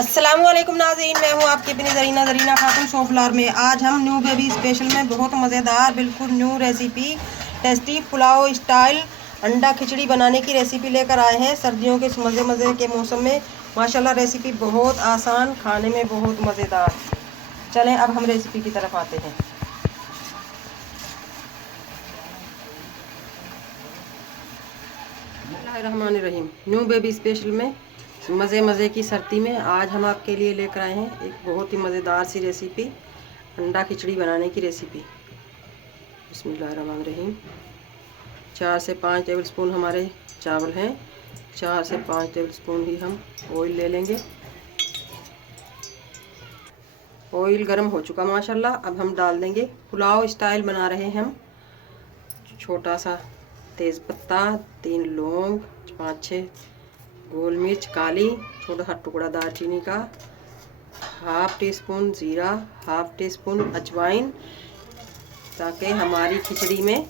अस्सलामुअलैकुम नाज़रीन, मैं हूँ आपकी अपनी ज़रीना खातून सोफलार में। आज हम न्यू बेबी स्पेशल में बहुत मज़ेदार बिल्कुल new recipe tasty pulao style अंडा खिचड़ी बनाने की रेसिपी लेकर आए हैं। सर्दियों के मज़े के मौसम में माशाल्लाह रेसिपी बहुत आसान, खाने में बहुत मज़ेदार। चलें अब हम रेसिपी की तरफ आते हैं। बिस्मिल्लाहिर्रहमानिर्रहीम। न्यू बेबी स्पेशल में मज़े की सर्दी में आज हम आपके लिए लेकर आए हैं एक बहुत ही मज़ेदार सी रेसिपी, अंडा खिचड़ी बनाने की रेसिपी। बिस्मिल्लाहिर्रहमानिर्रहीम। 4 से 5 टेबल स्पून हमारे चावल हैं। 4 से 5 टेबल स्पून ही हम ऑयल ले लेंगे। ऑयल गर्म हो चुका माशाल्लाह। अब हम डाल देंगे, पुलाव स्टाइल बना रहे हैं हम, छोटा सा तेज़पत्ता, 3 लौंग, 5-6 गोल मिर्च काली, छोटा सा टुकड़ा दालचीनी का, 1/2 टीस्पून जीरा, 1/2 टीस्पून अजवाइन, ताकि हमारी खिचड़ी में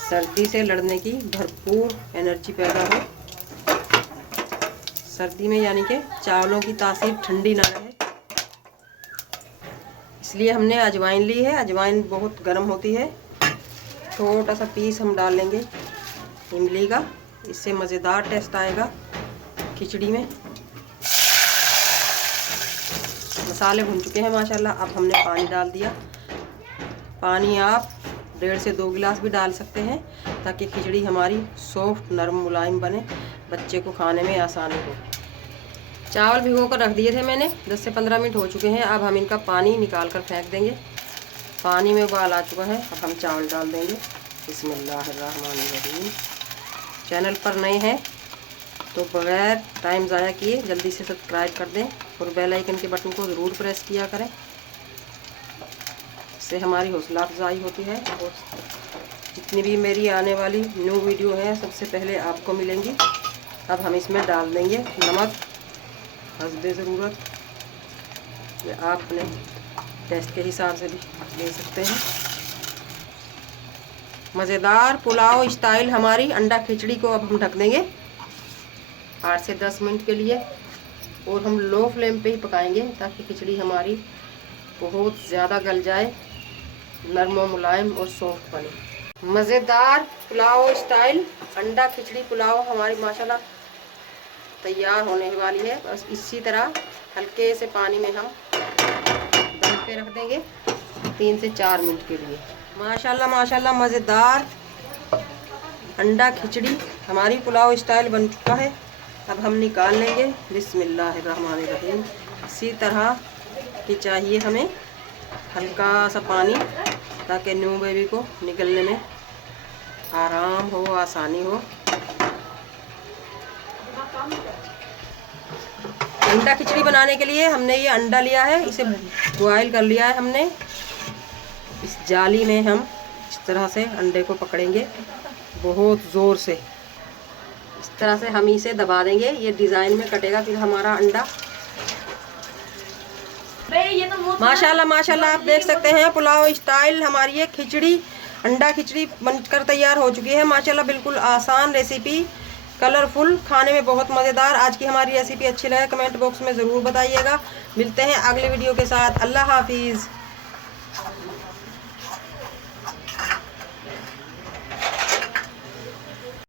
सर्दी से लड़ने की भरपूर एनर्जी पैदा हो। सर्दी में यानी कि चावलों की तासीर ठंडी ना रहे, इसलिए हमने अजवाइन ली है। अजवाइन बहुत गर्म होती है। छोटा सा पीस हम डाल लेंगे इमली का, इससे मज़ेदार टेस्ट आएगा खिचड़ी में। मसाले भुन चुके हैं माशाल्लाह। अब हमने पानी डाल दिया। पानी आप 1.5 से 2 गिलास भी डाल सकते हैं, ताकि खिचड़ी हमारी सॉफ्ट नरम मुलायम बने, बच्चे को खाने में आसानी हो। चावल भिगो कर रख दिए थे मैंने, 10 से 15 मिनट हो चुके हैं। अब हम इनका पानी निकाल कर फेंक देंगे। पानी में उबाल आ चुका है। अब हम चावल डाल देंगे। बिस्मिल्लाहिर्रहमानिर्रहीम। चैनल पर नए हैं तो बगैर टाइम ज़ाया किए जल्दी से सब्सक्राइब कर दें और बेल आइकन के बटन को ज़रूर प्रेस किया करें, इससे हमारी हौसला अफजाई होती है और जितनी भी मेरी आने वाली न्यू वीडियो है सबसे पहले आपको मिलेंगी। अब हम इसमें डाल देंगे नमक हस्बे ज़रूरत, आप अपने टेस्ट के हिसाब से भी ले सकते हैं। मज़ेदार पुलाव स्टाइल हमारी अंडा खिचड़ी को अब हम ढक देंगे 8 से 10 मिनट के लिए, और हम लो फ्लेम पे ही पकाएंगे, ताकि खिचड़ी हमारी बहुत ज़्यादा गल जाए, नरम और मुलायम और सॉफ्ट बने। मज़ेदार पुलाव स्टाइल अंडा खिचड़ी पुलाव हमारी माशाल्लाह तैयार होने वाली है। बस इसी तरह हल्के से पानी में हम दम पे रख देंगे 3 से 4 मिनट के लिए। माशाल्लाह मज़ेदार अंडा खिचड़ी हमारी पुलाव स्टाइल बन चुका है। अब हम निकाल लेंगे। बिस्मिल्लाहिर्रहमानिर्रहीम। इसी तरह की चाहिए हमें, हल्का सा पानी, ताकि न्यू बेबी को निकलने में आराम हो, आसानी हो। अंडा खिचड़ी बनाने के लिए हमने ये अंडा लिया है, इसे बॉयल कर लिया है हमने। इस जाली में हम इस तरह से अंडे को पकड़ेंगे बहुत ज़ोर से, इस तरह से हम इसे दबा देंगे, ये डिज़ाइन में कटेगा फिर हमारा अंडा। माशाल्लाह आप देख सकते हैं पुलाव स्टाइल हमारी ये खिचड़ी अंडा खिचड़ी बनकर तैयार हो चुकी है। माशाल्लाह बिल्कुल आसान रेसिपी, कलरफुल, खाने में बहुत मज़ेदार। आज की हमारी रेसिपी अच्छी लगे कमेंट बॉक्स में ज़रूर बताइएगा। मिलते हैं अगले वीडियो के साथ। अल्लाह हाफिज़।